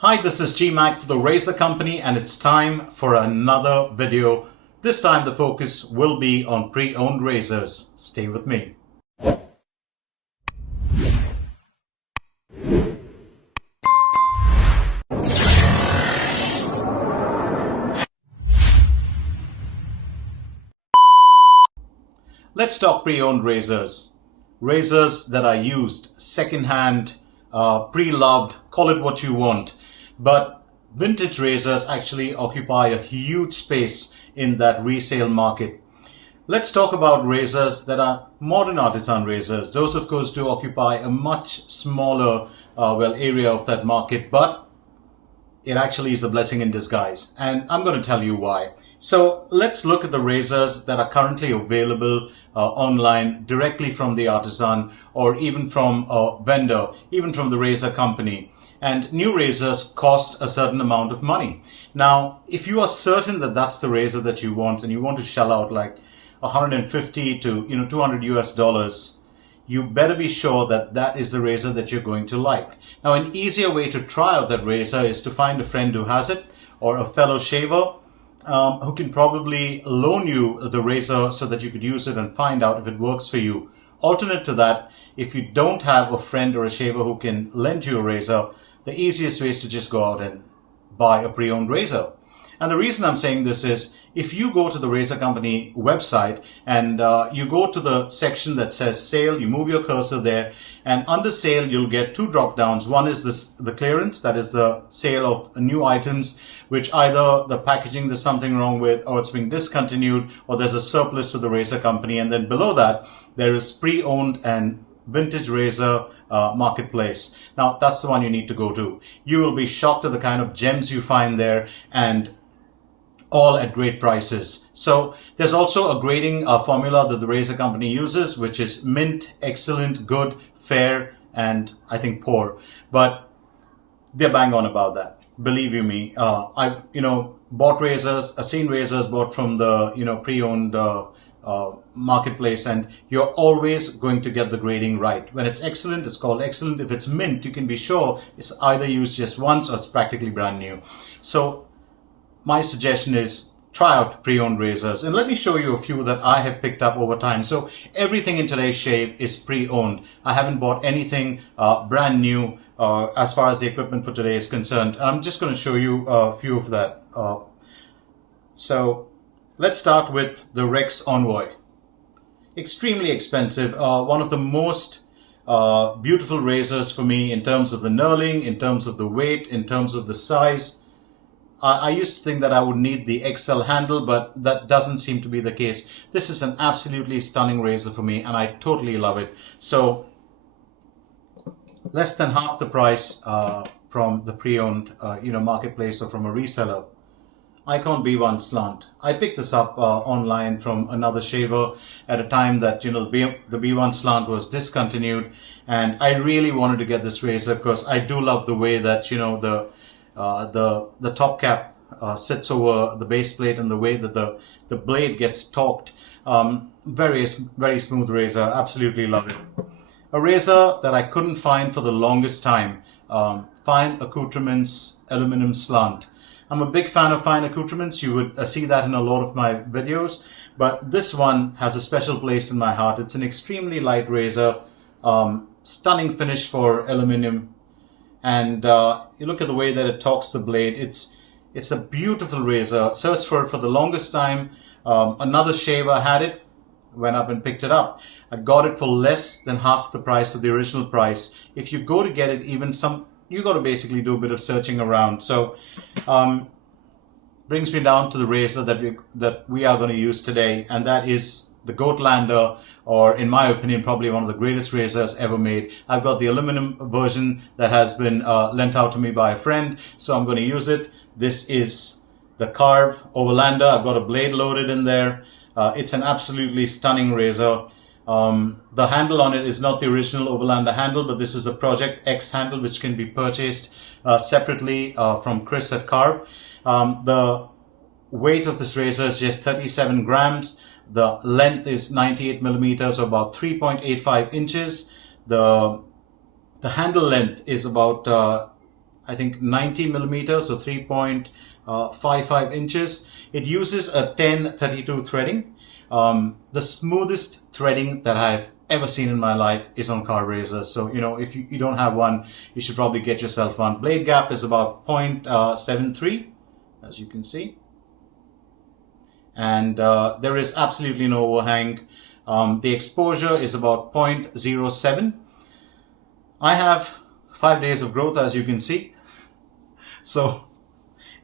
Hi, this is Gmac for the Razor Company, and it's time for another video. This time the focus will be on pre-owned razors. Stay with me. Let's talk pre-owned razors. Razors that are used second-hand, pre-loved, call it what you want. But vintage razors actually occupy a huge space in that resale market. Let's talk about razors that are modern artisan razors. Those, of course, do occupy a much smaller area of that market, but it actually is a blessing in disguise. And I'm going to tell you why. So let's look at the razors that are currently available online directly from the artisan or even from a vendor, even from the razor company. And new razors cost a certain amount of money. Now, if you are certain that that's the razor that you want and you want to shell out like 150 to $200, you better be sure that that is the razor that you're going to like. Now, an easier way to try out that razor is to find a friend who has it or a fellow shaver who can probably loan you the razor so that you could use it and find out if it works for you. Alternate to that, if you don't have a friend or a shaver who can lend you a razor, the easiest way is to just go out and buy a pre-owned razor. And the reason I'm saying this is if you go to the razor company website and you go to the section that says sale, you move your cursor there, and under sale you'll get two drop downs. One is the clearance, that is the sale of new items which either the packaging there's something wrong with, or it's being discontinued, or there's a surplus to the razor company. And then below that there is pre-owned and vintage razor marketplace. Now that's the one you need to go to. You will be shocked at the kind of gems you find there, and all at great prices. So there's also a grading formula that the razor company uses, which is mint, excellent, good, fair, and I think poor. But they're bang on about that. Believe you me, I've bought razors, seen razors bought from the pre-owned marketplace, and you're always going to get the grading right. When it's excellent, it's called excellent. If it's mint, you can be sure it's either used just once or it's practically brand new. So my suggestion is try out pre-owned razors, and let me show you a few that I have picked up over time. So everything in today's shave is pre-owned. I haven't bought anything brand new as far as the equipment for today is concerned. I'm just going to show you a few of that. So let's start with the Rex Envoy. Extremely expensive. One of the most beautiful razors for me in terms of the knurling, in terms of the weight, in terms of the size. I used to think that I would need the XL handle, but that doesn't seem to be the case. This is an absolutely stunning razor for me, and I totally love it. So less than half the price from the pre-owned marketplace or from a reseller. Icon B1 slant. I picked this up online from another shaver at a time that the B1 slant was discontinued, and I really wanted to get this razor because I do love the way that the top cap sits over the base plate and the way that the blade gets torqued. Very smooth razor. Absolutely love it. A razor that I couldn't find for the longest time, Fine Accoutrements Aluminum Slant. I'm a big fan of fine accoutrements. You would see that in a lot of my videos, but this one has a special place in my heart. It's an extremely light razor, stunning finish for aluminum, and you look at the way that it torques the blade. It's a beautiful razor. Searched for it for the longest time. Another shaver had it, went up and picked it up. I got it for less than half the price of the original price. If you go to get it, you got to basically do a bit of searching around. So brings me down to the razor that we are going to use today, and that is the Goatlander, or in my opinion probably one of the greatest razors ever made. I've got the aluminum version that has been lent out to me by a friend, so I'm going to use it. This is the Karve Overlander. I've got a blade loaded in there. It's an absolutely stunning razor. The handle on it is not the original Overlander handle, but this is a Project X handle which can be purchased separately from Chris at Karve. The weight of this razor is just 37 grams. The length is 98 millimeters, or about 3.85 inches. The handle length is about I think 90 millimeters, so 3.55 inches. It uses a 1032 threading. The smoothest threading that I've ever seen in my life is on Karve razors. So, you know, if you don't have one, you should probably get yourself one. Blade gap is about 0.73, as you can see. And there is absolutely no overhang. The exposure is about 0.07. I have 5 days of growth, as you can see. So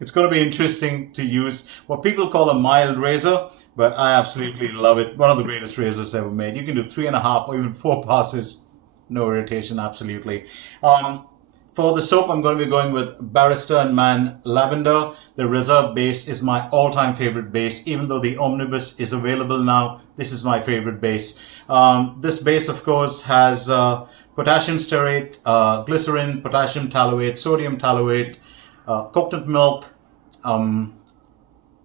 it's going to be interesting to use what people call a mild razor, but I absolutely love it. One of the greatest razors ever made. You can do 3.5 or even 4 passes. No irritation, absolutely. For the soap, I'm going to be going with Barrister and Mann Lavender. The Reserve base is my all-time favorite base. Even though the Omnibus is available now, this is my favorite base. This base, of course, has potassium stearate, glycerin, potassium tallowate, sodium tallowate, coconut milk,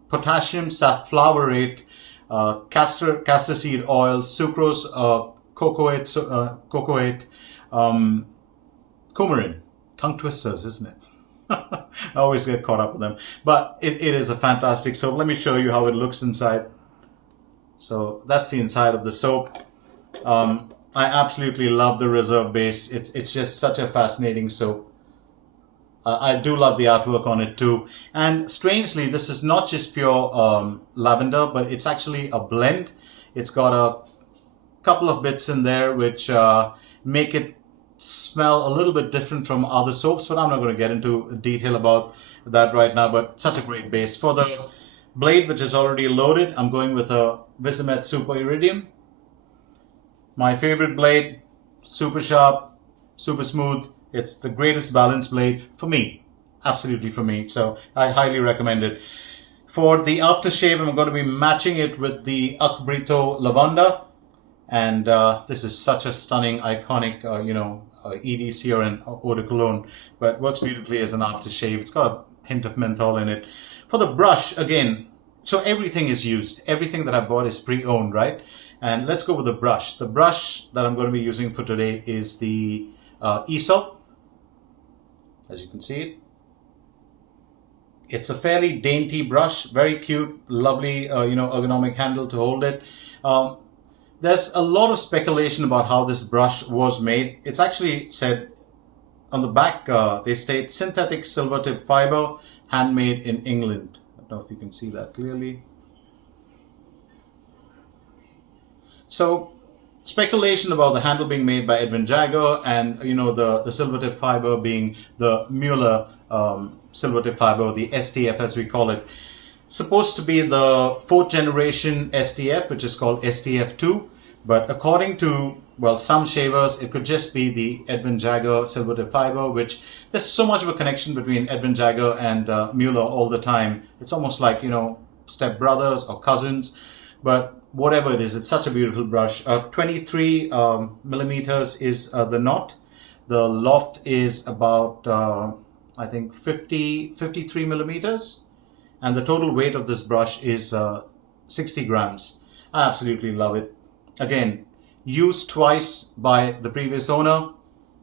potassium safflowerate, castor seed oil, sucrose, cocoate, coumarin. Tongue twisters, isn't it? I always get caught up with them. But it is a fantastic soap. Let me show you how it looks inside. So that's the inside of the soap. I absolutely love the Reserve base. It's just such a fascinating soap. I do love the artwork on it too. And strangely, this is not just pure lavender, but it's actually a blend. It's got a couple of bits in there which make it smell a little bit different from other soaps, but I'm not going to get into detail about that right now. But such a great base. For the blade, which is already loaded, I'm going with a Wizamet Super Iridium. My favorite blade, super sharp, super smooth. It's the greatest balance blade for me, absolutely for me. So I highly recommend it. For the aftershave, I'm going to be matching it with the Brito Lavanda. And this is such a stunning, iconic, ED Sear and Eau de Cologne, but works beautifully as an aftershave. It's got a hint of menthol in it. For the brush, again, so everything is used. Everything that I bought is pre-owned, right? And let's go with the brush. The brush that I'm going to be using for today is the Aesop. As you can see it. It's a fairly dainty brush, very cute, lovely, ergonomic handle to hold it. There's a lot of speculation about how this brush was made. It's actually said on the back, they state synthetic Silvertip fiber, handmade in England. I don't know if you can see that clearly. So, speculation about the handle being made by Edwin Jagger and, the Silvertip fiber being the Mueller Silvertip fiber, the STF as we call it. Supposed to be the 4th generation STF, which is called STF2, but according to, some shavers, it could just be the Edwin Jagger Silvertip fiber, which there's so much of a connection between Edwin Jagger and Mueller all the time. It's almost like, step brothers or cousins, but whatever it is, it's such a beautiful brush. 23 millimeters is the knot. The loft is about, I think, 53 millimeters. And the total weight of this brush is 60 grams. I absolutely love it. Again, used twice by the previous owner.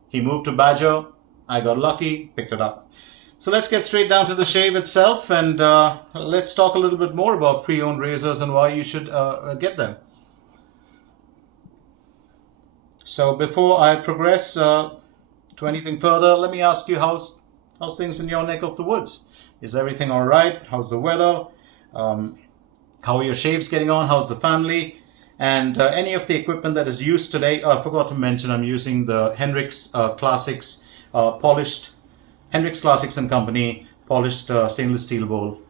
He moved to Badger. I got lucky, picked it up. So let's get straight down to the shave itself, and let's talk a little bit more about pre-owned razors and why you should get them. So before I progress to anything further, let me ask you how's things in your neck of the woods? Is everything all right? How's the weather? How are your shaves getting on? How's the family? And any of the equipment that is used today, I forgot to mention I'm using the Hendrix Classics polished, Hendrix Classics and Company polished stainless steel bowl.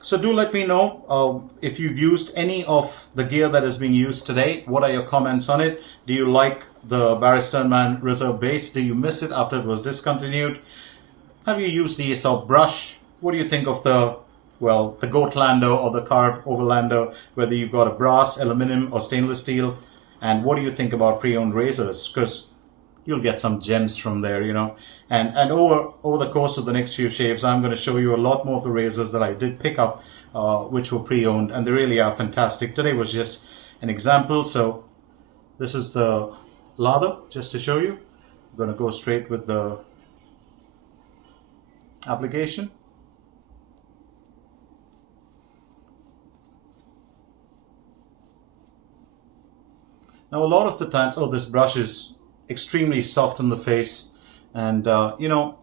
So do let me know if you've used any of the gear that is being used today. What are your comments on it? Do you like the Barrister and Mann Reserve base? Do you miss it after it was discontinued? Have you used the Aesop brush? What do you think of the Goatlander or the Karve Overlander, whether you've got a brass, aluminum or stainless steel? And what do you think about pre-owned razors? Because you'll get some gems from there, And over the course of the next few shaves, I'm going to show you a lot more of the razors that I did pick up, which were pre-owned, and they really are fantastic. Today was just an example. So this is the Lather, just to show you. I'm going to go straight with the application. Now a lot of the times, oh, this brush is extremely soft on the face, and you know,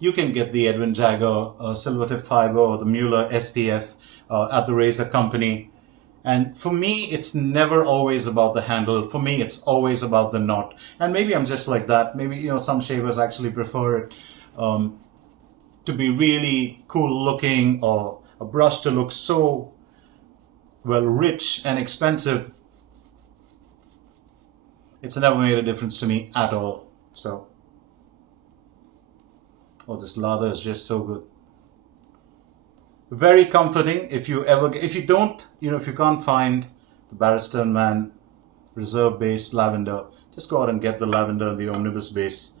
you can get the Edwin Jagger Silvertip Fibre or the Mueller STF at the razor company. And for me, it's never always about the handle. For me, it's always about the knot. And maybe I'm just like that. Maybe, you know, some shavers actually prefer it to be really cool looking, or a brush to look so, well, rich and expensive. It's never made a difference to me at all. So, oh, this lather is just so good. Very comforting. If you don't, you know, if you can't find the Barrister and Mann reserve base lavender, just go out and get the lavender, the omnibus base.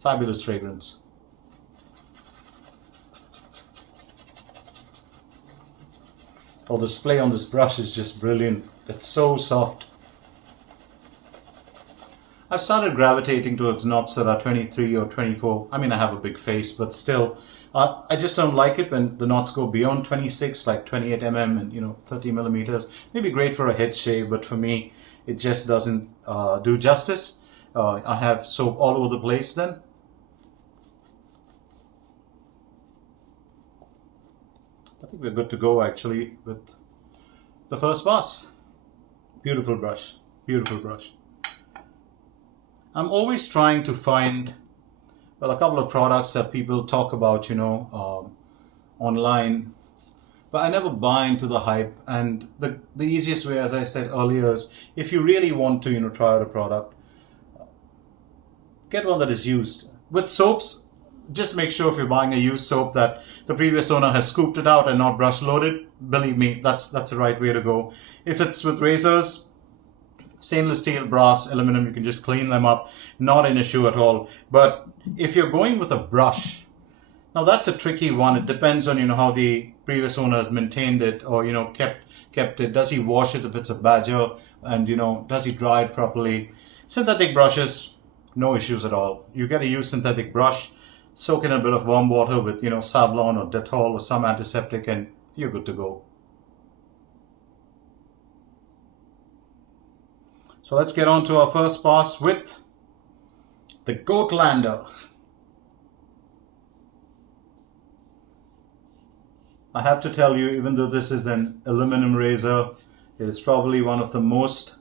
Fabulous fragrance. Oh, the display on this brush is just brilliant. It's so soft. I've started gravitating towards knots that are 23 or 24. I mean, I have a big face, but still, I just don't like it when the knots go beyond 26, like 28 mm and, you know, 30 millimeters. Maybe great for a head shave, but for me, it just doesn't do justice. I have soap all over the place then. I think we're good to go actually with the first pass. Beautiful brush, beautiful brush. I'm always trying to find, well, a couple of products that people talk about, you know, online, but I never buy into the hype. And the easiest way, as I said earlier, is if you really want to, you know, try out a product, get one that is used. With soaps, just make sure if you're buying a used soap that the previous owner has scooped it out and not brush loaded. Believe me, that's the right way to go. If it's with razors, stainless steel, brass, aluminum, you can just clean them up. Not an issue at all. But if you're going with a brush, now that's a tricky one. It depends on, you know, how the previous owner has maintained it, or, you know, kept it. Does he wash it if it's a badger? And, you know, does he dry it properly? Synthetic brushes, no issues at all. You get a used synthetic brush, soak in a bit of warm water with, you know, Savlon or Dettol or some antiseptic, and you're good to go. So let's get on to our first pass with the Goatlander. I have to tell you, even though this is an aluminum razor, it is probably one of the most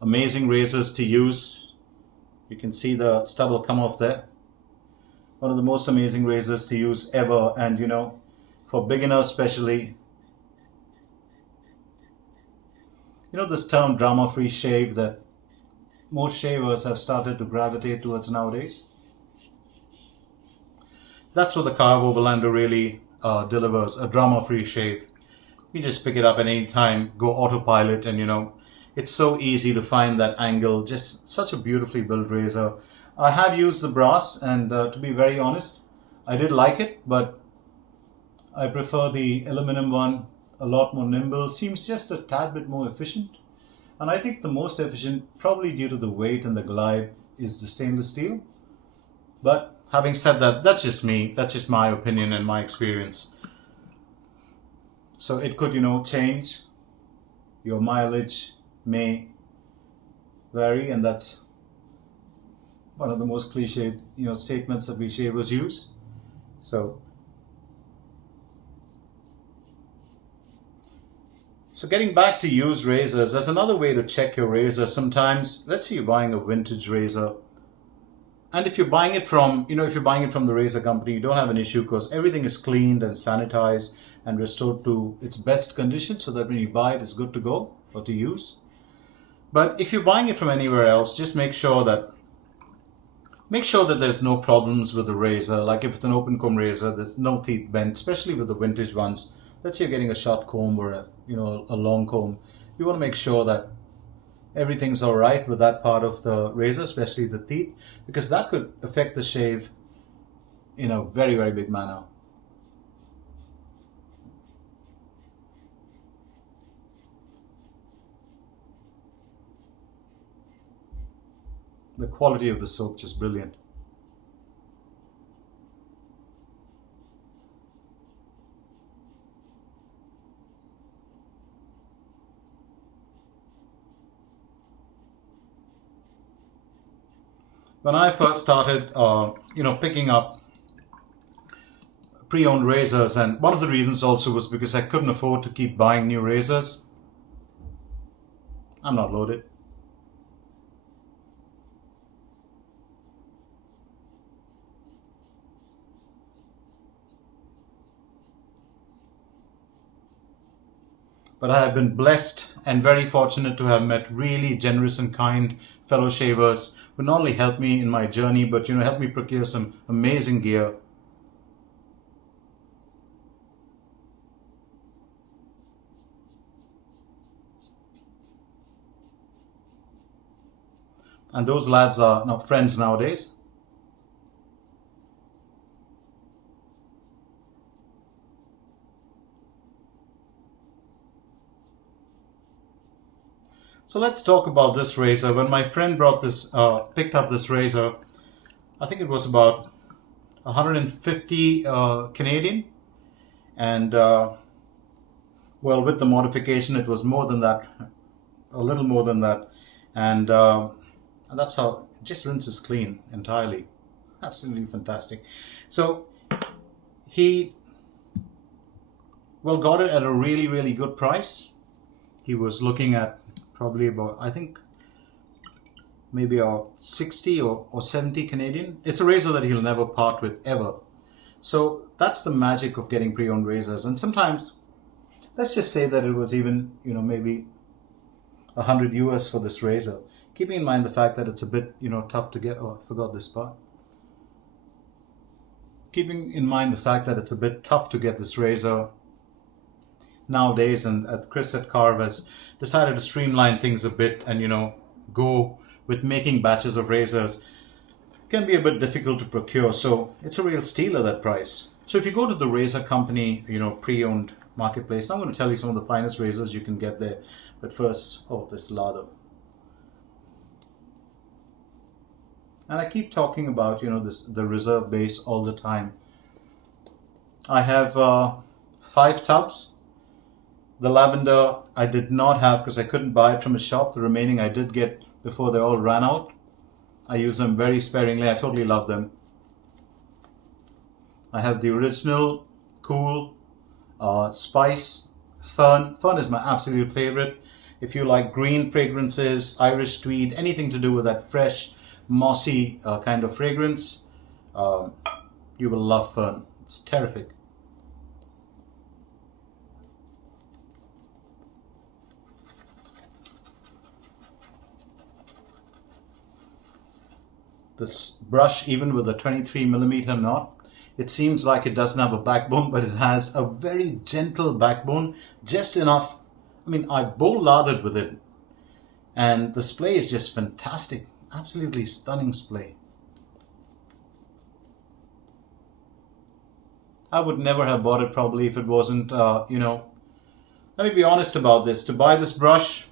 amazing razors to use. You can see the stubble come off there. One of the most amazing razors to use ever, and, you know, for beginners especially. You know, this term drama-free shave that most shavers have started to gravitate towards nowadays? That's what the Karve Overlander really delivers, a drama-free shave. You just pick it up at any time, go autopilot, and, you know, it's so easy to find that angle. Just such a beautifully built razor. I have used the brass, and to be very honest, I did like it, but I prefer the aluminum one. A lot more nimble, seems just a tad bit more efficient. And I think the most efficient, probably due to the weight and the glide, is the stainless steel. But having said that, that's just me. That's just my opinion and my experience. So it could, you know, change. Your mileage may vary, and that's one of the most cliched, you know, statements that we shavers use. So getting back to used razors, there's another way to check your razor. Sometimes, let's say you're buying a vintage razor, and if you're buying it from, you know, if you're buying it from the razor company, you don't have an issue because everything is cleaned and sanitized and restored to its best condition, so that when you buy it, it's good to go or to use. But if you're buying it from anywhere else, just make sure that there's no problems with the razor. Like if it's an open comb razor, there's no teeth bent, especially with the vintage ones. Let's say you're getting a short comb or a long comb. You want to make sure that everything's all right with that part of the razor, especially the teeth, because that could affect the shave in a very, very big manner. The quality of the soap just brilliant. When I first started, picking up pre-owned razors, and one of the reasons also was because I couldn't afford to keep buying new razors. I'm not loaded. But I have been blessed and very fortunate to have met really generous and kind fellow shavers who not only helped me in my journey, but helped me procure some amazing gear. And those lads are now friends nowadays. So let's talk about this razor. When my friend picked up this razor, I think it was about 150 Canadian, and well, with the modification, it was more than that, a little more than that, and that's how it just rinses clean entirely. Absolutely fantastic. So he got it at a really, really good price. He was looking at probably about, I think, maybe a 60 or 70 Canadian. It's a razor that he'll never part with ever. So that's the magic of getting pre-owned razors. And sometimes, let's just say that it was even, maybe 100 US for this razor. Keeping in mind the fact that it's a bit, tough to get. Oh, I forgot this part. Keeping in mind the fact that it's a bit tough to get this razor nowadays, and Chris at Karve has decided to streamline things a bit and go with making batches of razors. It can be a bit difficult to procure, so it's a real steal at that price. So if you go to the razor company pre-owned marketplace, now I'm going to tell you some of the finest razors you can get there. But first, this Lather. And I keep talking about the reserve base all the time. I have 5 tubs. The Lavender I did not have because I couldn't buy it from a shop. The remaining I did get before they all ran out. I use them very sparingly. I totally love them. I have the original Cool, Spice, Fern. Fern is my absolute favorite. If you like green fragrances, Irish tweed, anything to do with that fresh, mossy kind of fragrance, you will love Fern. It's terrific. This brush, even with a 23mm knot, it seems like it doesn't have a backbone, but it has a very gentle backbone, just enough. I mean, I bowl lathered with it, and the splay is just fantastic. Absolutely stunning splay. I would never have bought it probably if it wasn't, let me be honest about this. To buy this brush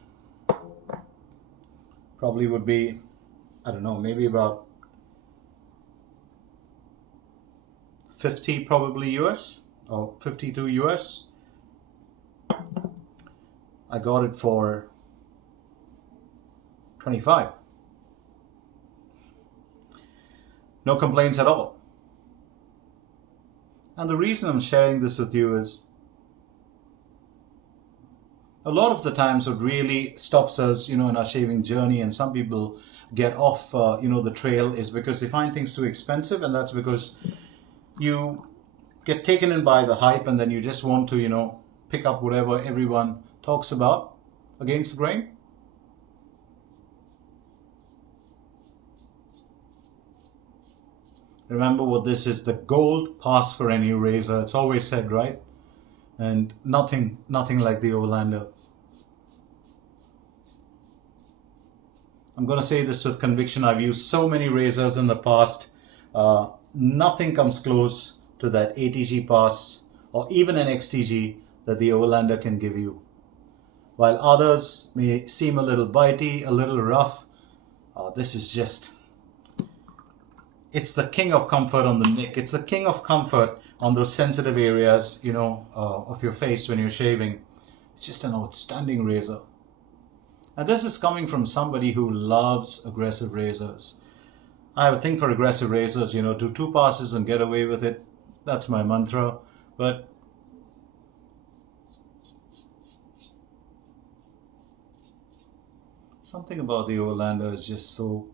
probably would be, I don't know, maybe about 50 probably US or 52 US. I got it for 25. No complaints at all. And the reason I'm sharing this with you is a lot of the times what really stops us, in our shaving journey, and some people get off, the trail, is because they find things too expensive, and that's because you get taken in by the hype, and then you just want to, pick up whatever everyone talks about against the grain. Remember what this is, the gold pass for any razor. It's always said, right? And nothing like the Overlander. I'm going to say this with conviction. I've used so many razors in the past. Nothing comes close to that ATG pass or even an XTG that the Overlander can give you. While others may seem a little bitey, a little rough, This is just, it's the king of comfort on the neck. It's the king of comfort on those sensitive areas, you know, of your face when you're shaving. It's just an outstanding razor. And this is coming from somebody who loves aggressive razors. I have a thing for aggressive razors, you know, do 2 passes and get away with it. That's my mantra. But something about the Overlander is just so,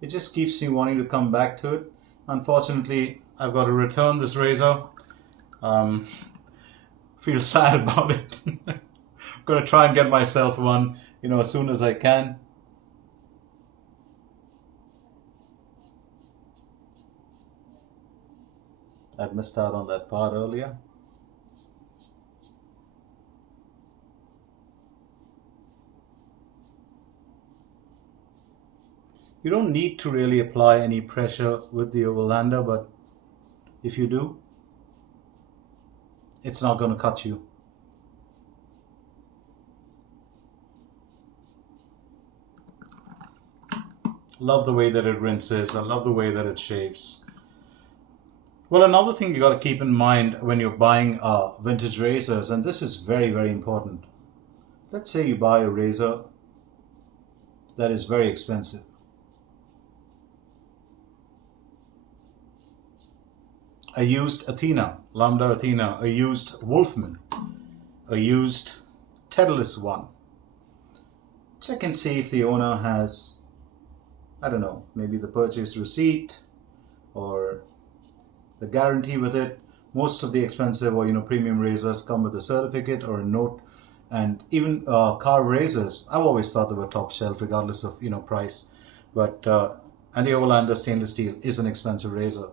it just keeps me wanting to come back to it. Unfortunately, I've got to return this razor. Feel sad about it. I'm going to try and get myself one, you know, as soon as I can. I've missed out on that part earlier. You don't need to really apply any pressure with the Overlander, but if you do, it's not going to cut you. Love the way that it rinses. I love the way that it shaves. Well, another thing you got to keep in mind when you're buying vintage razors, and this is very, very important. Let's say you buy a razor that is very expensive. A used Athena, Lambda Athena, a used Wolfman, a used Tedalus one. Check and see if the owner has, I don't know, maybe the purchase receipt or the guarantee with it. Most of the expensive or, you know, premium razors come with a certificate or a note. And even Karve razors, I've always thought they were top shelf regardless of, you know, price. But and the Overlander stainless steel is an expensive razor.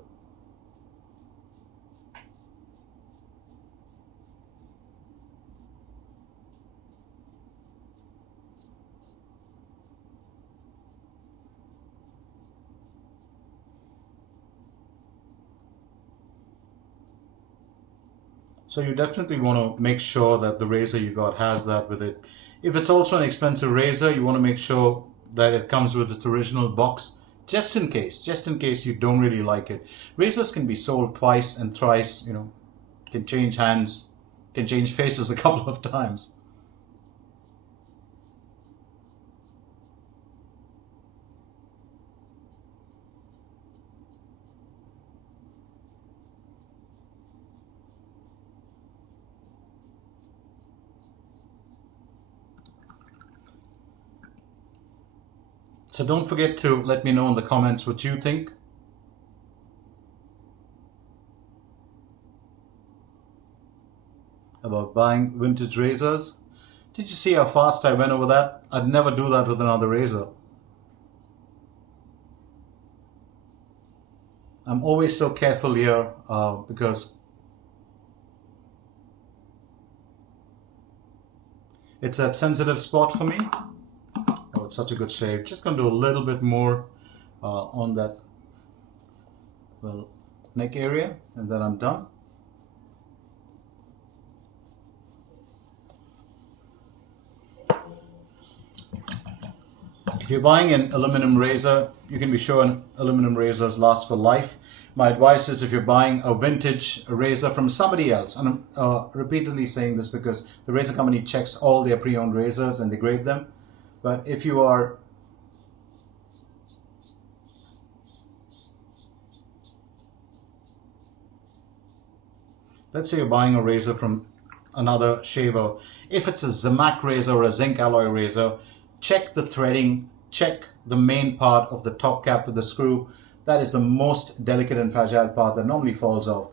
So you definitely want to make sure that the razor you got has that with it. If it's also an expensive razor, you want to make sure that it comes with its original box, just in case you don't really like it. Razors can be sold twice and thrice, you know, can change hands, can change faces a couple of times. So don't forget to let me know in the comments what you think. About buying vintage razors. Did you see how fast I went over that? I'd never do that with another razor. I'm always so careful here because it's that sensitive spot for me. Oh, it's such a good shave. Just going to do a little bit more on that, well, neck area, and then I'm done. If you're buying an aluminum razor, you can be sure aluminum razors last for life. My advice is if you're buying a vintage razor from somebody else, and I'm repeatedly saying this because the razor company checks all their pre-owned razors and they grade them. But if you are let's say you're buying a razor from another shaver, if it's a Gmac razor or a zinc alloy razor, check the threading, check the main part of the top cap with the screw. That is the most delicate and fragile part that normally falls off.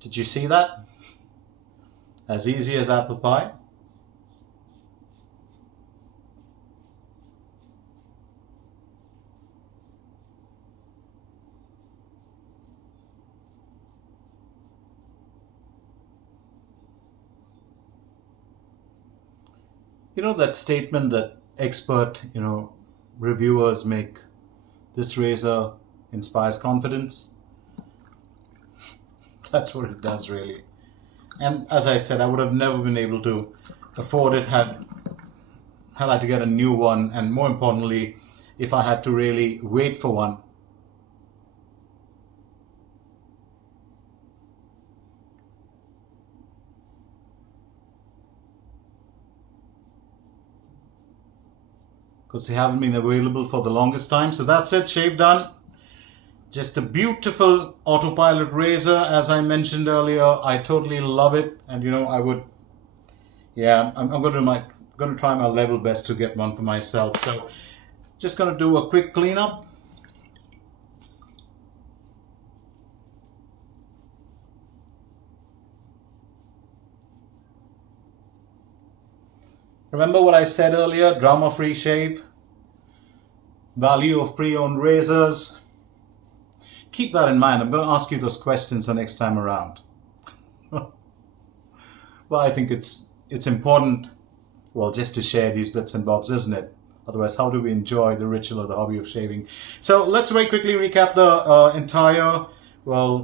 Did you see that? As easy as apple pie. You know that statement that expert, reviewers make this razor inspires confidence. That's what it does, really. And as I said, I would have never been able to afford it had I had to get a new one, and more importantly, if I had to really wait for one. Because they haven't been available for the longest time. So that's it, shave done. Just a beautiful autopilot razor, as I mentioned earlier. I totally love it, and I would, I'm going to try my level best to get one for myself. So just going to do a quick cleanup. Remember what I said earlier, drama-free shave, value of pre-owned razors. Keep that in mind. I'm going to ask you those questions the next time around. Well, I think it's important, well, just to share these bits and bobs, isn't it? Otherwise, how do we enjoy the ritual of the hobby of shaving? So let's very quickly recap the entire,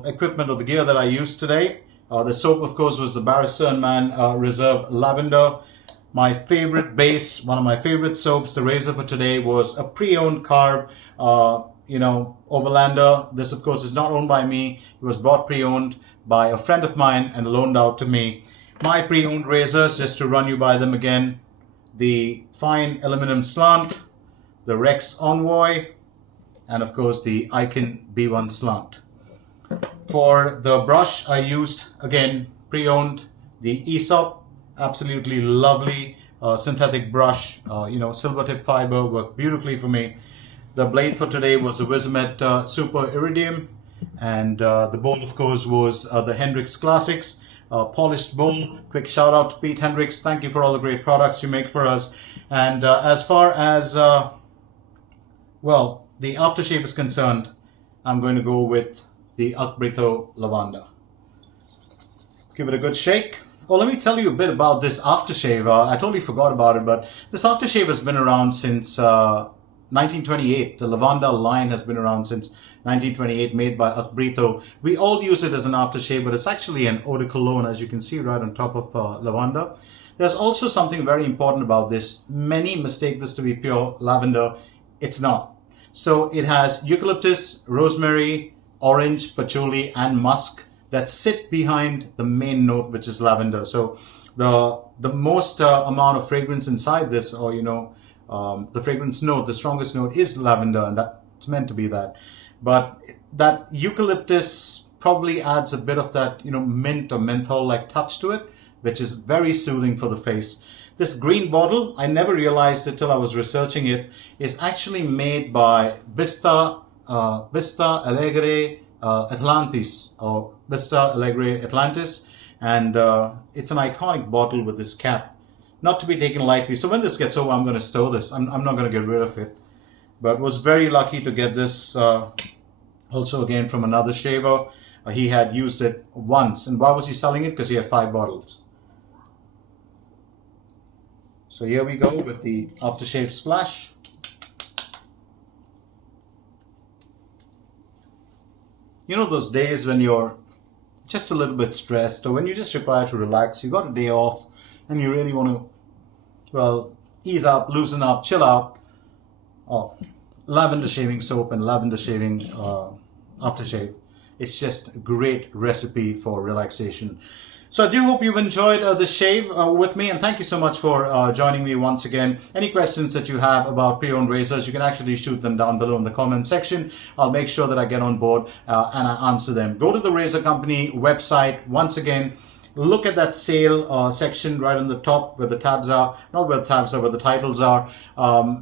equipment or the gear that I used today. The soap, of course, was the Barrister and Mann Reserve Lavender. My favorite base, one of my favorite soaps, the razor for today was a pre-owned Karve, Overlander. This, of course, is not owned by me. It was bought pre-owned by a friend of mine and loaned out to me. My pre-owned razors, just to run you by them again, the fine aluminum slant, the Rex Envoy, and of course the Icon B1 slant. For the brush, I used, again, pre-owned, the Aesop. Absolutely lovely synthetic brush. Silvertip fiber worked beautifully for me. The blade for today was the Wizamet Super Iridium, and the bowl, of course, was the Hendrix Classics polished bowl. Quick shout out to Pete Hendrix. Thank you for all the great products you make for us. And as far as the aftershave is concerned, I'm going to go with the Brito Lavanda. Give it a good shake. Well, let me tell you a bit about this aftershave. I totally forgot about it, but this aftershave has been around since 1928. The Lavanda line has been around since 1928, made by Brito. We all use it as an aftershave, but it's actually an eau de cologne, as you can see right on top of lavender. There's also something very important about this. Many mistake this to be pure lavender. It's not. So it has eucalyptus, rosemary, orange, patchouli, and musk that sit behind the main note, which is lavender. So the most amount of fragrance inside this, or the fragrance note, the strongest note is lavender, and that's meant to be that. But that eucalyptus probably adds a bit of that mint or menthol-like touch to it, which is very soothing for the face. This green bottle, I never realized it till I was researching it, is actually made by Vista Alegre Atlantis, or Vista Alegre Atlantis, and it's an iconic bottle with this cap, not to be taken lightly. So when this gets over, I'm going to store this. I'm not going to get rid of it, but was very lucky to get this also again from another shaver. He had used it once, and why was he selling it? Because he had 5 bottles. So here we go with the aftershave splash. Those days when you're just a little bit stressed, or when you just require to relax, you got a day off and you really want to, ease up, loosen up, chill out. Oh, lavender shaving soap and lavender shaving aftershave. It's just a great recipe for relaxation. So I do hope you've enjoyed this shave with me, and thank you so much for joining me once again. Any questions that you have about pre-owned razors, you can actually shoot them down below in the comment section. I'll make sure that I get on board and I answer them. Go to the Razor Company website. Once again, look at that sale section right on the top where the tabs are. Not where the tabs are, where the titles are.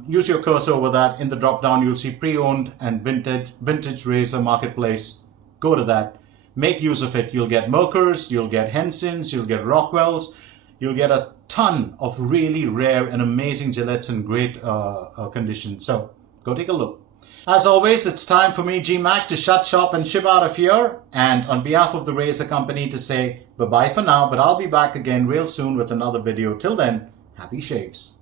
Use your cursor over that. In the drop down, you'll see pre-owned and vintage razor marketplace. Go to that. Make use of it. You'll get Merkers, you'll get Hensons, you'll get Rockwells, you'll get a ton of really rare and amazing Gillettes in great condition. So go take a look. As always, it's time for me, Gmac, to shut shop and ship out of here. And on behalf of the Razor Company to say bye-bye for now, but I'll be back again real soon with another video. Till then, happy shaves.